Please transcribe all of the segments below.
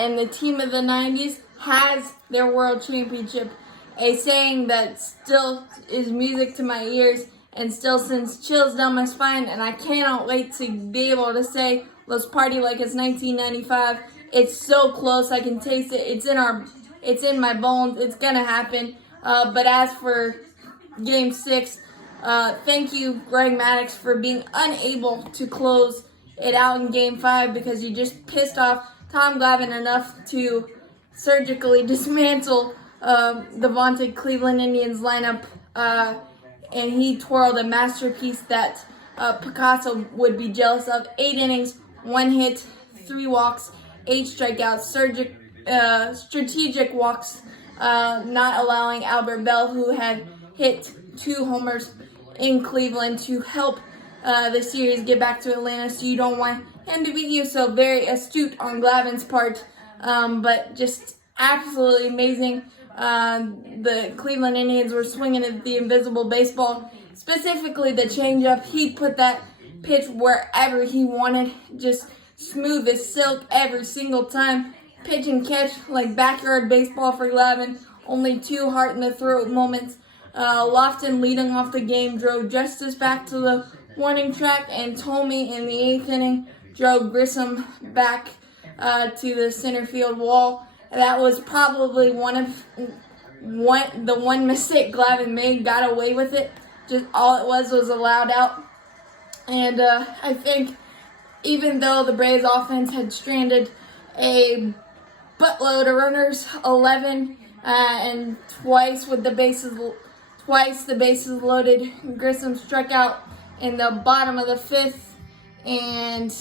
and the team of the 90s has their world championship. A saying that still is music to my ears and still sends chills down my spine, and I cannot wait to be able to say, let's party like it's 1995. It's so close, I can taste it. It's in my bones. It's gonna happen. But as for Game 6, thank you, Greg Maddux, for being unable to close it out in Game 5 because you just pissed off Tom Glavine enough to surgically dismantle the vaunted Cleveland Indians lineup, and he twirled a masterpiece that Picasso would be jealous of. 8 innings, 1 hit, 3 walks, 8 strikeouts, strategic walks, not allowing Albert Bell, who had hit 2 homers in Cleveland, to help the series get back to Atlanta. So you don't want him to beat you. So very astute on Glavine's part, but just absolutely amazing. The Cleveland Indians were swinging at the invisible baseball, specifically the changeup. He put that pitch wherever he wanted, just smooth as silk every single time. Pitch and catch like backyard baseball for Glavine. Only 2 heart in the throat moments. Lofton leading off the game drove Justice back to the warning track, and Tomey in the 8th inning drove Grissom back to the center field wall. That was probably the one mistake Glavine made, got away with it. Just all it was allowed out. And I think even though the Braves offense had stranded a buttload of runners, 11, and twice the bases loaded, Grissom struck out in the bottom of the 5th, and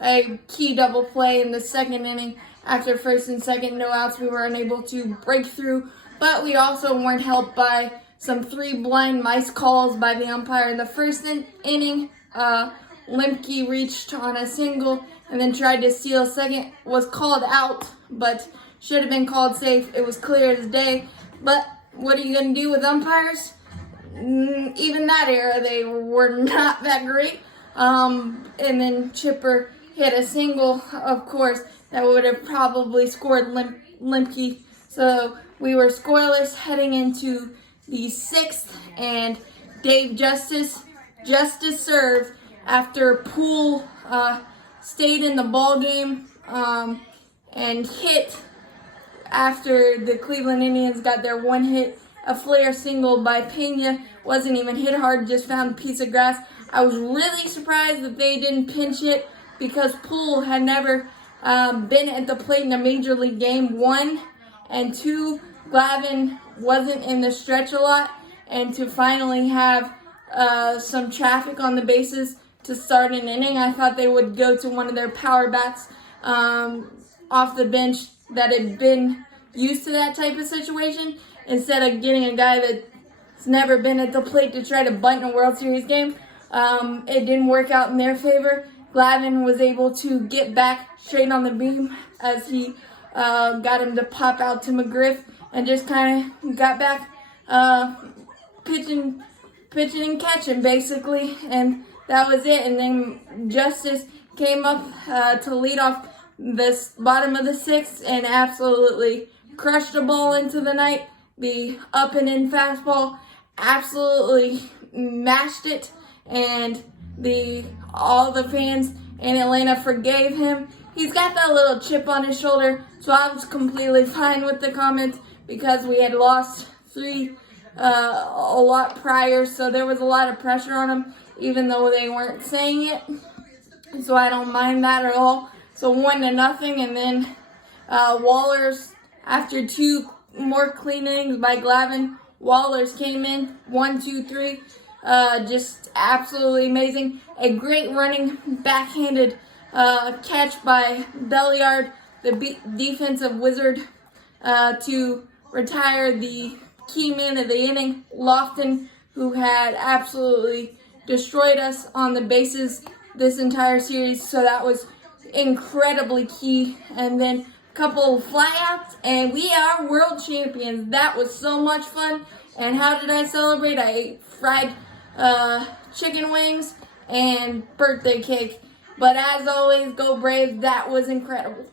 a key double play in the 2nd inning. After 1st and 2nd no outs, we were unable to break through, but we also weren't helped by some 3 blind mice calls by the umpire in the 1st inning. Lemke reached on a single and then tried to steal second, was called out, but should have been called safe. It was clear as day, but what are you going to do with umpires? Even that era, they were not that great. And then Chipper hit a single, of course, that would have probably scored Lemke. So we were scoreless heading into the 6th, and Dave Justice served after Poole stayed in the ball game and hit after the Cleveland Indians got their 1 hit. A flare single by Pena, wasn't even hit hard, just found a piece of grass. I was really surprised that they didn't pinch it because Poole had never been at the plate in a major league game, 1, and 2, Glavine wasn't in the stretch a lot, and to finally have some traffic on the bases to start an inning, I thought they would go to one of their power bats off the bench that had been used to that type of situation, instead of getting a guy that's never been at the plate to try to bunt in a World Series game. It didn't work out in their favor. Glavine was able to get back straight on the beam as he got him to pop out to McGriff and just kind of got back pitching and catching, basically. And that was it. And then Justice came up to lead off this bottom of the 6th and absolutely crushed the ball into the night. The up and in fastball absolutely mashed it, and all the fans in Atlanta forgave him. He's got that little chip on his shoulder, so I was completely fine with the comments because we had lost 3 a lot prior, so there was a lot of pressure on him, even though they weren't saying it. So I don't mind that at all. So 1-0, and then Wallers, after 2 more clean innings by Glavine, Wallers came in 1, 2, 3. Just absolutely amazing. A great running backhanded catch by Belliard, the defensive wizard, to retire the key man of the inning, Lofton, who had absolutely destroyed us on the bases this entire series. So that was incredibly key. And then a couple of flyouts, and we are world champions. That was so much fun. And how did I celebrate? I ate fried chicken wings and birthday cake. But as always, go Braves. That was incredible.